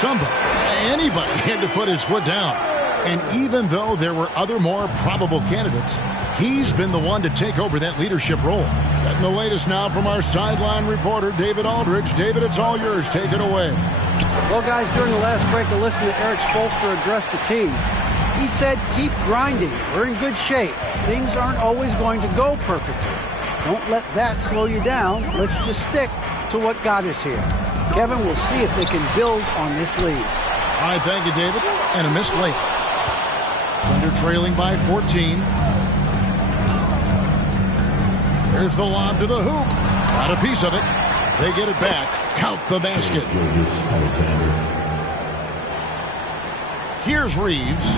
anybody had to put his foot down. And even though there were other more probable candidates, he's been the one to take over that leadership role. Getting the latest now from our sideline reporter, David Aldridge. David, it's all yours. Take it away. Well, guys, during the last break, I listened to Eric Spoelstra address the team. He said, keep grinding. We're in good shape. Things aren't always going to go perfectly. Don't let that slow you down. Let's just stick to what got us here. Kevin, we'll see if they can build on this lead. All right, thank you, David. And a missed layup. Thunder trailing by 14. Here's the lob to the hoop. Got a piece of it. They get it back. Count the basket. Here's Reeves.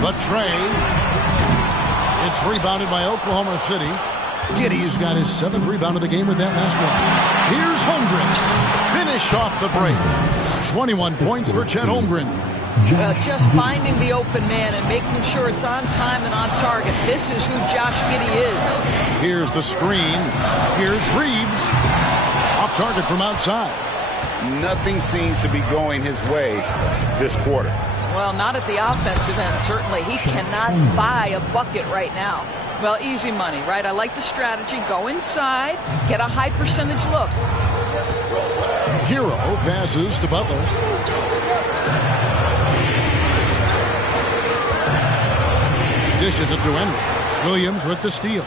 The tray. It's rebounded by Oklahoma City. Giddey's got his 7th rebound of the game with that last one. Here's Holmgren. Finish off the break. 21 points for Chet Holmgren. Just finding the open man and making sure it's on time and on target. This is who Josh Giddey is. Here's the screen. Here's Reeves. Off target from outside. Nothing seems to be going his way this quarter. Well, not at the offensive end, certainly. He cannot buy a bucket right now. Well, easy money, right? I like the strategy. Go inside, get a high percentage look. Hero passes to Butler. Dishes it to Henry. Williams with the steal.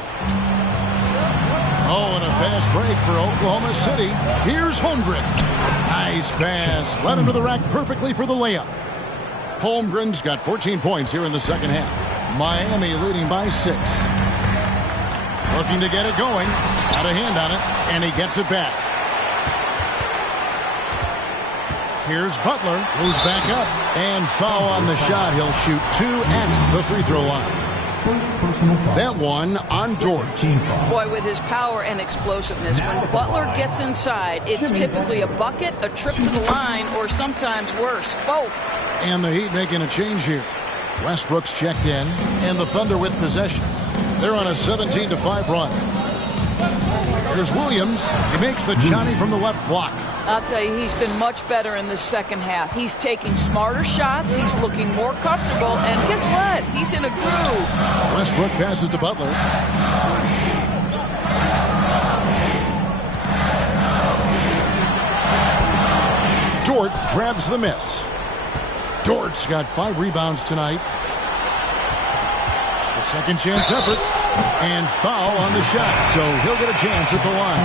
Oh, and a fast break for Oklahoma City. Here's Holmgren. Nice pass. Led him to the rack perfectly for the layup. Holmgren's got 14 points here in the second half. Miami leading by 6. Looking to get it going. Got a hand on it, and he gets it back. Here's Butler, who's back up. And foul on the shot. He'll shoot 2 at the free throw line. That one on Dort. Boy, with his power and explosiveness, when Butler gets inside, it's typically a bucket, a trip to the line, or sometimes worse, both. And the Heat making a change here. Westbrook's checked in, and the Thunder with possession. They're on a 17-5 run. Here's Williams. He makes the Johnny from the left block. I'll tell you, he's been much better in the second half. He's taking smarter shots. He's looking more comfortable. And guess what? He's in a groove. Westbrook passes to Butler. Dort grabs the miss. Dort's got 5 rebounds tonight. The second chance effort. And foul on the shot, so he'll get a chance at the line.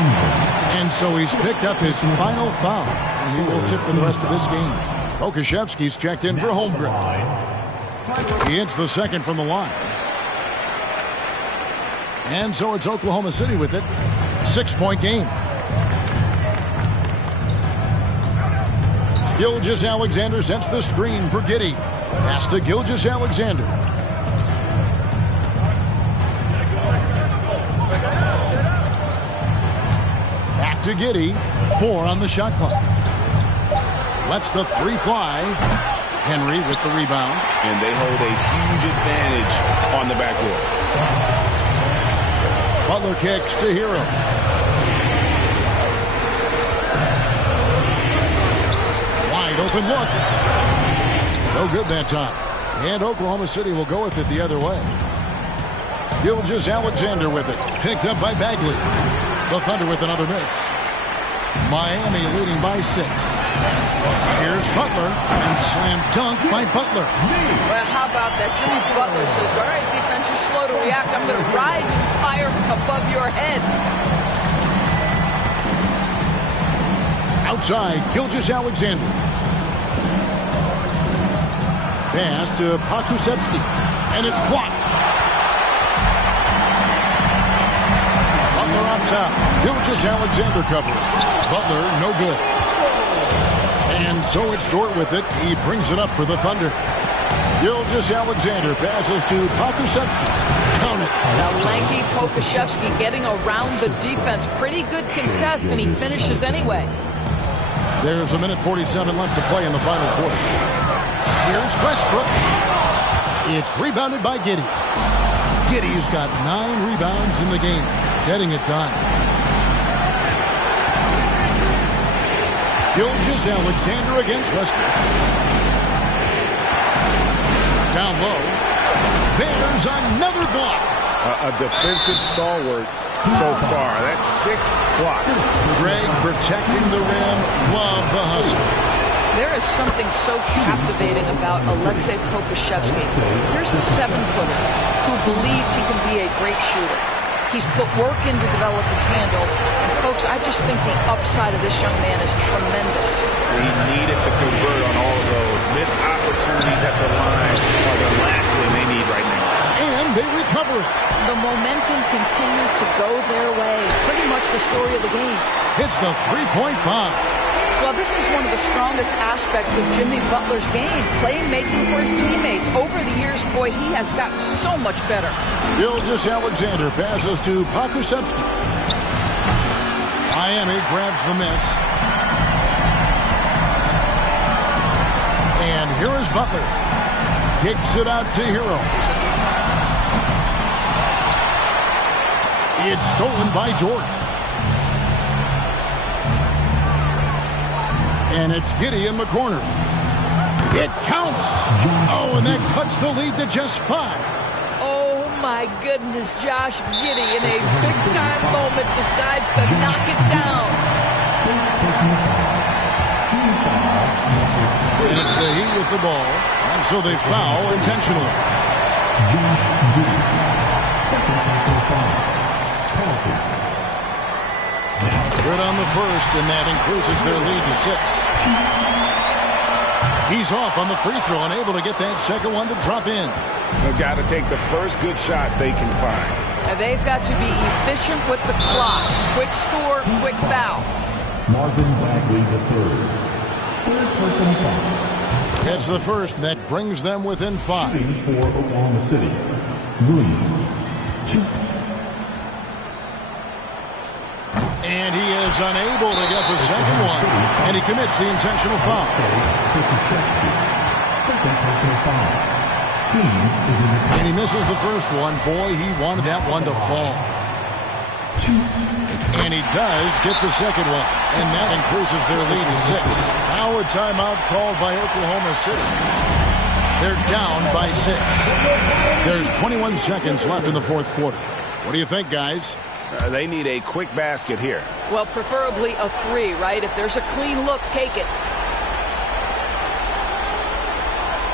And so he's picked up his final foul. And he will sit for the rest of this game. Pokusevski's checked in for Holmgren. He hits the second from the line. And so it's Oklahoma City with it. 6-point game. Gilgeous-Alexander sets the screen for Giddey. Pass to Gilgeous-Alexander. Back to Giddey. 4 on the shot clock. Lets the 3 fly. Henry with the rebound. And they hold a huge advantage on the backcourt. Butler kicks to Hero. Wide open look. No good that time. And Oklahoma City will go with it the other way. Gilgeous-Alexander with it. Picked up by Bagley. The Thunder with another miss. Miami leading by 6. Here's Butler. And slam dunk by Butler. Well, how about that? Jimmy Butler says, all right, defense, you're slow to react. I'm going to rise and fire above your head. Outside, Gilgeous-Alexander. Pass to Pokusevski. And it's blocked. Butler on top. Gilgeous-Alexander covering. Butler, no good. And so it's Dort with it. He brings it up for the Thunder. Gilgeous-Alexander passes to Pokusevski. Count it. Now lanky Pokusevski getting around the defense. Pretty good contest, and he finishes anyway. There's 1:47 left to play in the final quarter. Here's Westbrook. It's rebounded by Giddey. Giddey's got 9 rebounds in the game. Getting it done. Gilgeous-Alexander against Westbrook. Down low. There's another block. A defensive stalwart so far. That's 6th block. Greg protecting the rim. Love the hustle. There is something so captivating about Aleksej Pokusevski. Here's a 7-footer who believes he can be a great shooter. He's put work in to develop his handle. And folks, I just think the upside of this young man is tremendous. He needed to convert on all of those. Missed opportunities at the line are the last thing they need right now. And they recover it. The momentum continues to go their way. Pretty much the story of the game. Hits the 3-point bomb. Well, this is one of the strongest aspects of Jimmy Butler's game, playmaking for his teammates. Over the years, boy, he has gotten so much better. Gilgeous-Alexander passes to Pokusevski. Miami grabs the miss. And Here is Butler. Kicks it out to Hero. It's stolen by George. And it's Giddey in the corner. It counts. Oh, and that cuts the lead to just 5. Oh, my goodness. Josh Giddey, in a big-time moment, decides to knock it down. And it's the Heat with the ball. And so they foul intentionally. Good on the first, and that increases their lead to 6. He's off on the free throw and able to get that second one to drop in. They've got to take the first good shot they can find. And they've got to be efficient with the clock. Quick score, quick foul. Marvin Bagley III. Third personal foul. It's the first, and that brings them within 5. For Oklahoma City, Williams, 2. And he is unable to get the second one. And he commits the intentional foul. Second personal foul. Team is in the And he misses the first one. Boy, he wanted that one to fall. 2. And he does get the second one. And that increases their lead to 6. Now a timeout called by Oklahoma City. They're down by 6. There's 21 seconds left in the fourth quarter. What do you think, guys? They need a quick basket here. Well, preferably a 3, right? If there's a clean look, take it.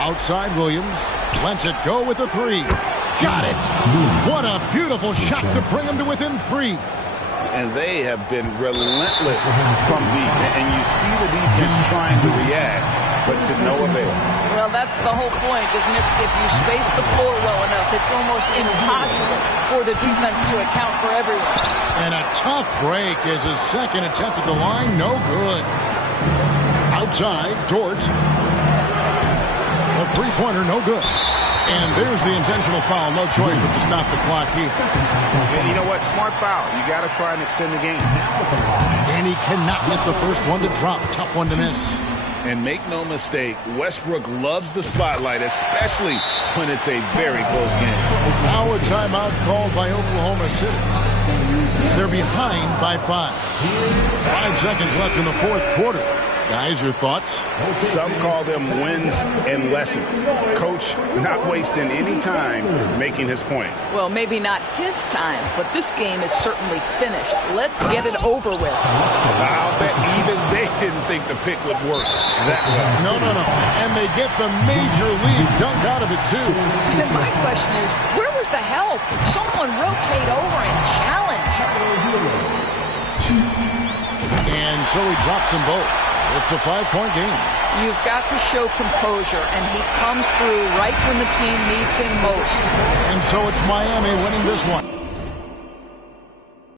Outside Williams. Lets it go with a 3. Got it. What a beautiful shot to bring him to within 3. And they have been relentless from deep. And you see the defense trying to react, but to no avail. Well, that's the whole point, isn't it? If you space the floor well enough, it's almost impossible for the defense to account for everyone. And a tough break is his second attempt at the line. No good. Outside, Dort. A three-pointer, no good. And there's the intentional foul. No choice but to stop the clock here. And you know what? Smart foul. You got to try and extend the game. And he cannot let the first one to drop. Tough one to miss. And make no mistake, Westbrook loves the spotlight, especially when it's a very close game. Now a timeout called by Oklahoma City. They're behind by 5. 5 seconds left in the fourth quarter. Guys, your thoughts? Some call them wins and lessons. Coach not wasting any time making his point. Well, maybe not his time, but this game is certainly finished. Let's get it over with. I'll bet even they didn't think the pick would work that well. No. And they get the major lead dunk out of it, too. And my question is, where was the help? Someone rotate over and challenge. And so he drops them both. It's a 5-point game. You've got to show composure, and he comes through right when the team needs him most. And so it's Miami winning this one.